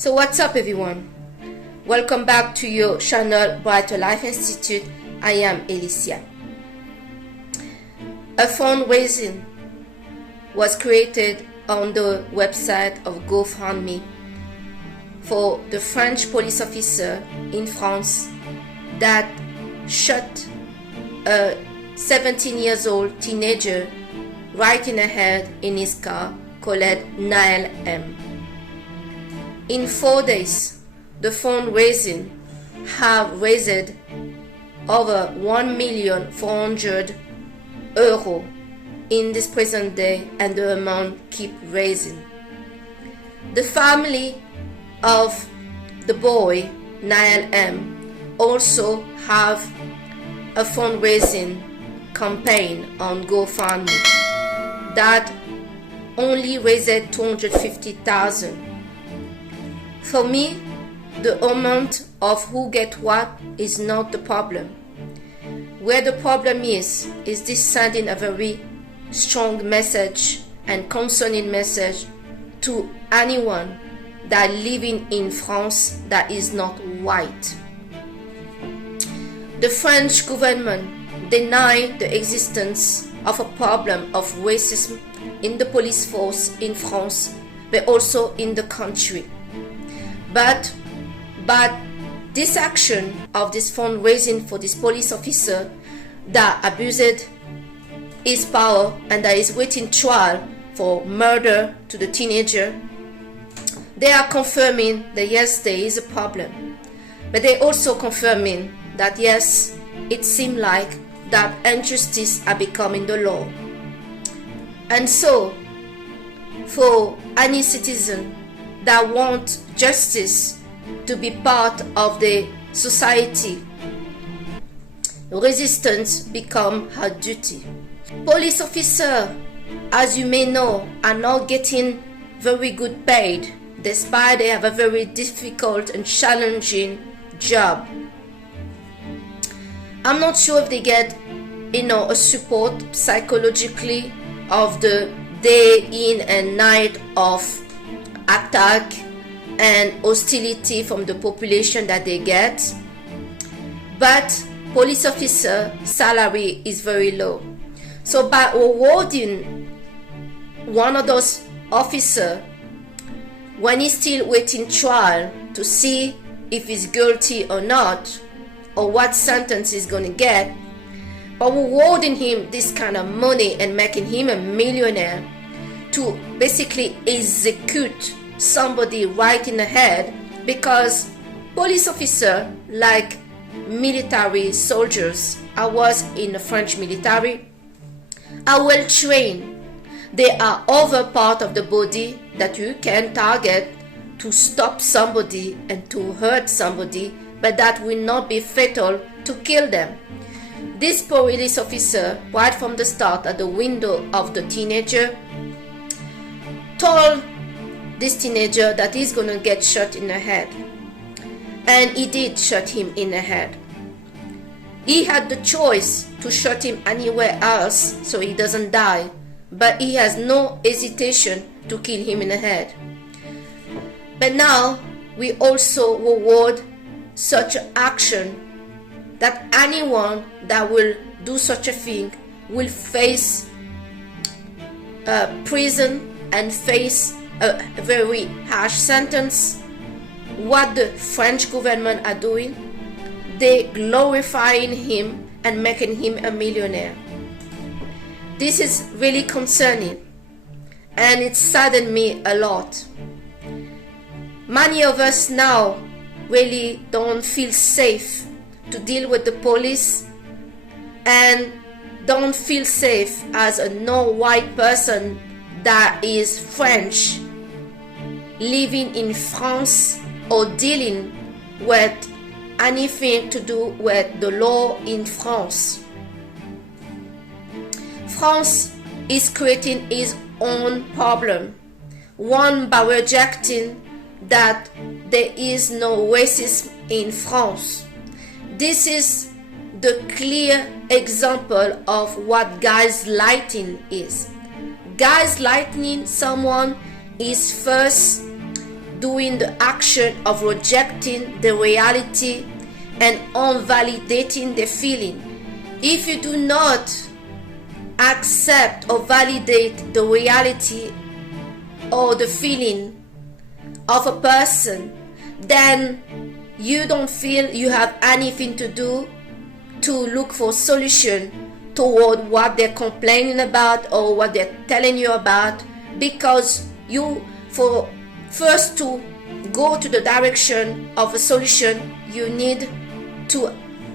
So what's up, everyone? Welcome back to your channel Brighter Life Institute. I am Alicia. A fundraising was created on the website of GoFundMe for the French police officer in France that shot a 17-year-old teenager right in the head in his car called Nahel M. In 4 days, the fundraising have raised over 1,400,000 euros in this present day, and the amount keep raising. The family of the boy Nahel M also have a fundraising campaign on GoFundMe that only raised 250,000. For me, the amount of who get what is not the problem. Where the problem is this sending a very strong message and concerning message to anyone that living in France that is not white. The French government denied the existence of a problem of racism in the police force in France, but also in the country. But this action of this fundraising for this police officer that abused his power and that is waiting trial for murder to the teenager, they are confirming that yes, there is a problem. But they also confirming that yes, it seems like that injustice are becoming the law. And so, for any citizen that want justice to be part of the society, resistance become her duty. Police officers, as you may know, are not getting very good paid, despite they have a very difficult and challenging job. I'm not sure if they get, a support psychologically of the day in and night of attack and hostility from the population that they get. But police officer salary is very low. So by rewarding one of those officers when he's still waiting trial to see if he's guilty or not, or what sentence he's going to get, but rewarding him this kind of money and making him a millionaire to basically execute somebody right in the head, because police officer, like military soldiers, I was in the French military, are well trained. They are other part of the body that you can target to stop somebody and to hurt somebody, but that will not be fatal to kill them. This police officer, right from the start at the window of the teenager, told this teenager that he's gonna get shot in the head. And he did shoot him in the head. He had the choice to shoot him anywhere else so he doesn't die, but he has no hesitation to kill him in the head. But now we also reward such action that anyone that will do such a thing will face prison and face a very harsh sentence. What the French government are doing, they glorifying him and making him a millionaire. This is really concerning, and it saddened me a lot. Many of us now really don't feel safe to deal with the police, and don't feel safe as a non-white person that is French, living in France or dealing with anything to do with the law in France. France is creating its own problem, one by rejecting that there is no racism in France. This is the clear example of what gaslighting is. Gaslighting someone is first doing the action of rejecting the reality and invalidating the feeling. If you do not accept or validate the reality or the feeling of a person, then you don't feel you have anything to do to look for solution toward what they're complaining about or what they're telling you about, because you, for first to go to the direction of a solution, you need to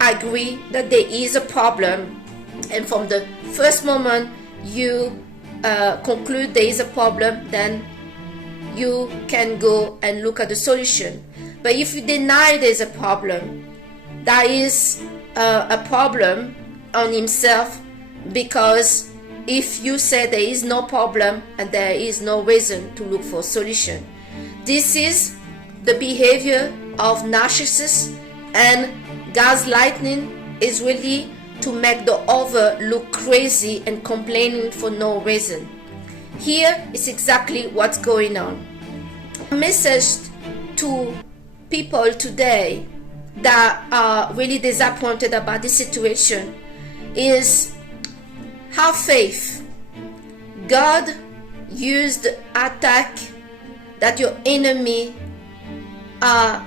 agree that there is a problem, and from the first moment you conclude there is a problem, then you can go and look at the solution. But if you deny there's a problem, that is a problem on himself, because if you say there is no problem and there is no reason to look for a solution, this is the behavior of narcissists, and gaslighting is really to make the other look crazy and complaining for no reason. Here is exactly what's going on. A message to people today that are really disappointed about this situation is have faith. God used the attack that your enemy are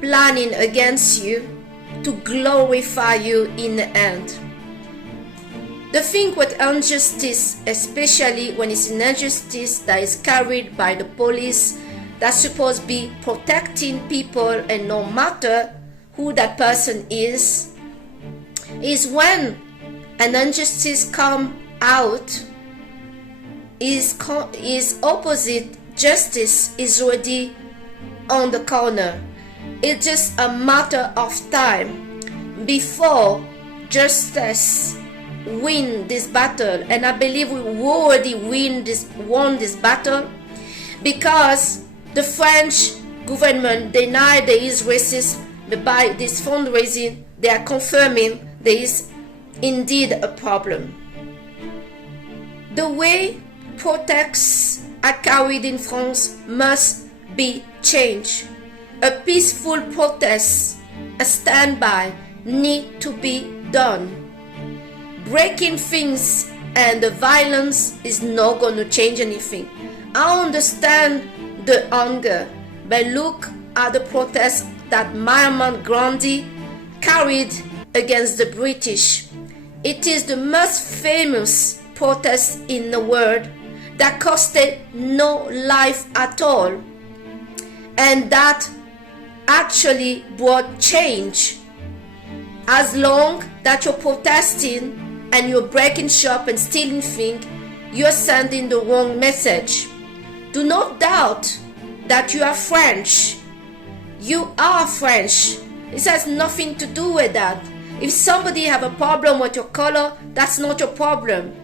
planning against you to glorify you in the end. The thing with injustice, especially when it's an injustice that is carried by the police, that's supposed to be protecting people, and no matter who that person is when an injustice come out, is opposite justice is already on the corner. It's just a matter of time before justice win this battle, and I believe we already won this battle, because the French government denied there is racism, but by this fundraising they are confirming there is indeed a problem. The way protests are carried in France must be changed. A peaceful protest, a standby, need to be done. Breaking things and the violence is not going to change anything. I understand the anger, but look at the protest that Mahatma Gandhi carried against the British. It is the most famous protest in the world that costed no life at all, and that actually brought change. As long that you're protesting and you're breaking shop and stealing things, you're sending the wrong message. Do not doubt that you are French. You are French. This has nothing to do with that. If somebody have a problem with your color, that's not your problem.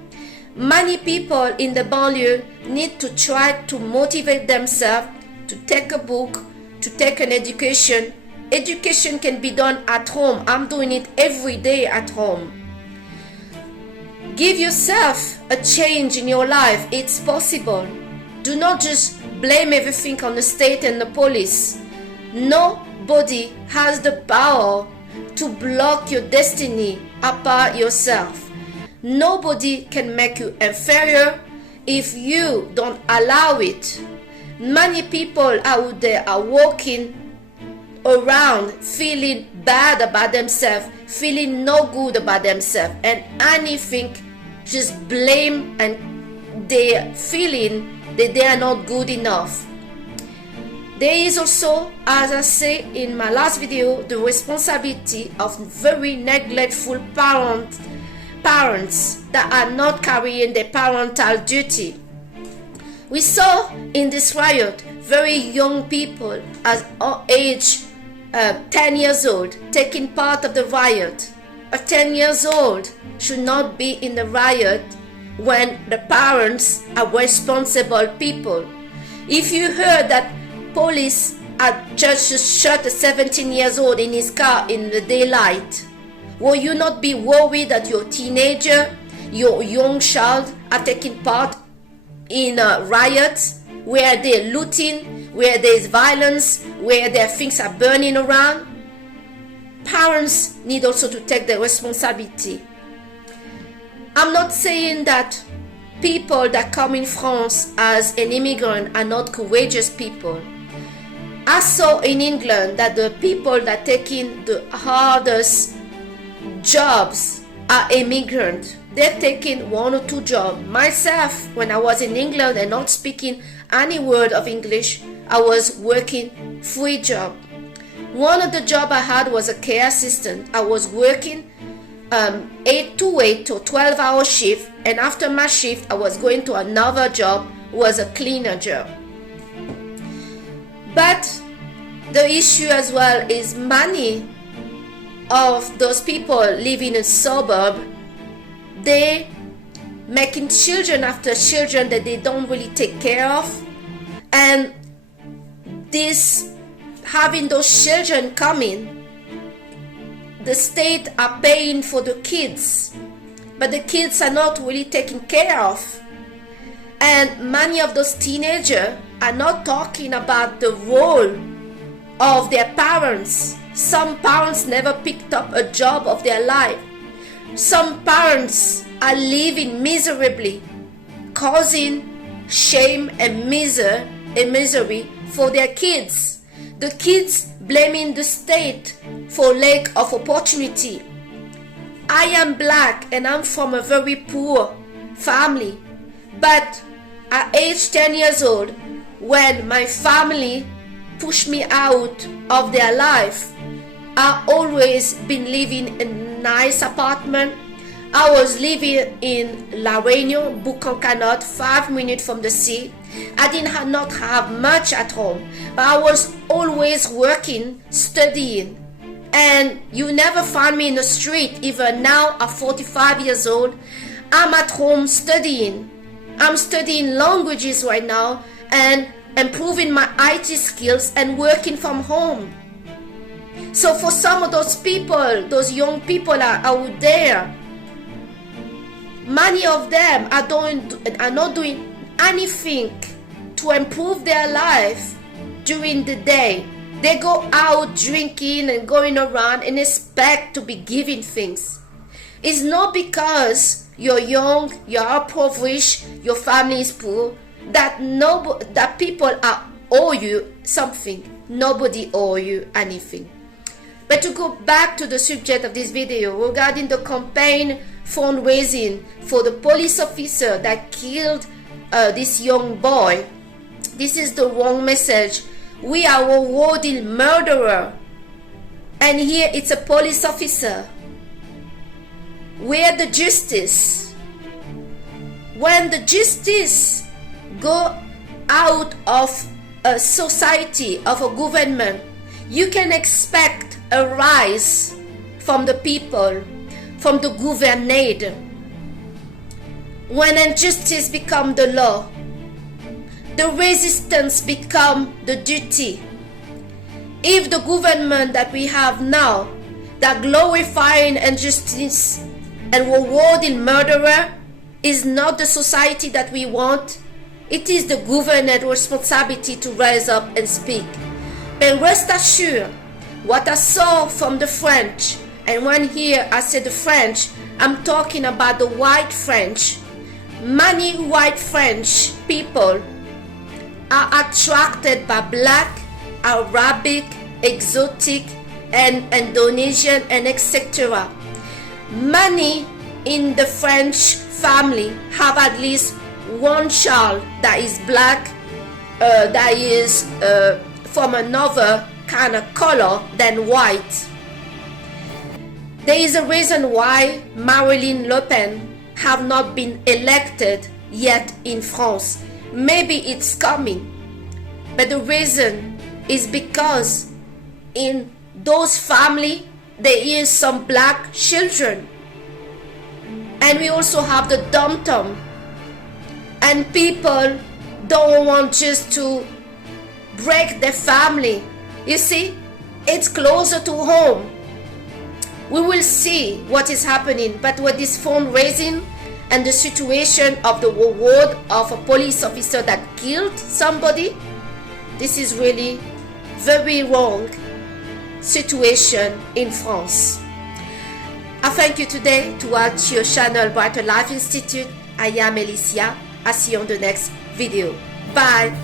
Many people in the banlieue need to try to motivate themselves to take a book, to take an education. Education can be done at home. I'm doing it every day at home. Give yourself a change in your life. It's possible. Do not just blame everything on the state and the police. Nobody has the power to block your destiny apart yourself. Nobody can make you inferior if you don't allow it. Many people out there are walking around feeling bad about themselves, feeling no good about themselves, and anything just blame, and they're feeling that they are not good enough. There is also, as I say in my last video, the responsibility of very neglectful parents that are not carrying their parental duty. We saw in this riot very young people as age 10 years old taking part of the riot. A 10 years old should not be in the riot when the parents are responsible people. If you heard that police had just shot a 17 years old in his car in the daylight, will you not be worried that your teenager, your young child are taking part in riots where they're looting, where there is violence, where there things are burning around, parents need also to take the responsibility. I'm not saying that people that come in France as an immigrant are not courageous people. I saw in England that the people that taking the hardest jobs are immigrants. They're taking 1 or 2 jobs. Myself, when I was in England and not speaking any word of English, I was working 3 jobs. One of the jobs I had was a care assistant. I was working 8 to 8 or 12-hour shift, and after my shift I was going to another job, was a cleaner job. But the issue as well is many of those people living in suburb, they making children after children that they don't really take care of, and this having those children coming, the state are paying for the kids, but the kids are not really taken care of. And many of those teenagers are not talking about the role of their parents. Some parents never picked up a job of their life. Some parents are living miserably, causing shame and misery for their kids. The kids blaming the state for lack of opportunity. I am black and I'm from a very poor family, but at age 10 years old, when my family pushed me out of their life, I always been living in a nice apartment. I was living in La Réunion, Boucan-Canot, 5 minutes from the sea. I did not have much at home, but I was always working, studying. And you never find me in the street. Even now at 45 years old, I'm at home studying. I'm studying languages right now and improving my IT skills and working from home. So for some of those people, those young people are out there, many of them are not doing anything to improve their life during the day. They go out drinking and going around and expect to be given things. It's not because you're young, you're impoverished, your family is poor, that people owe you something. Nobody owe you anything. But to go back to the subject of this video regarding the campaign fundraising for the police officer that killed this young boy, this is the wrong message. We are rewarding murderer, and here it's a police officer. Where the justice? When the justice go out of a society, of a government, you can expect a rise from the people, from the governed. When injustice become the law, the resistance become the duty. If the government that we have now, that glorifying injustice and rewarding murderer, is not the society that we want, it is the government responsibility to rise up and speak. But rest assured, what I saw from the French, and when here I say the French, I'm talking about the white French. Many white French people are attracted by black, Arabic, exotic, and Indonesian, and etc. Many in the French family have at least one child that is black, that is from another kind of color than white. There is a reason why Marine Le Pen have not been elected yet in France. Maybe it's coming, but the reason is because in those families there is some black children, and we also have the dom-tom, and people don't want just to break their family. You see, it's closer to home. We will see what is happening, but with this fundraising and the situation of the reward of a police officer that killed somebody, This is really very wrong situation in France. I thank you today to watch your channel Brighter Life Institute. I am Alicia. I see you on the next video. Bye.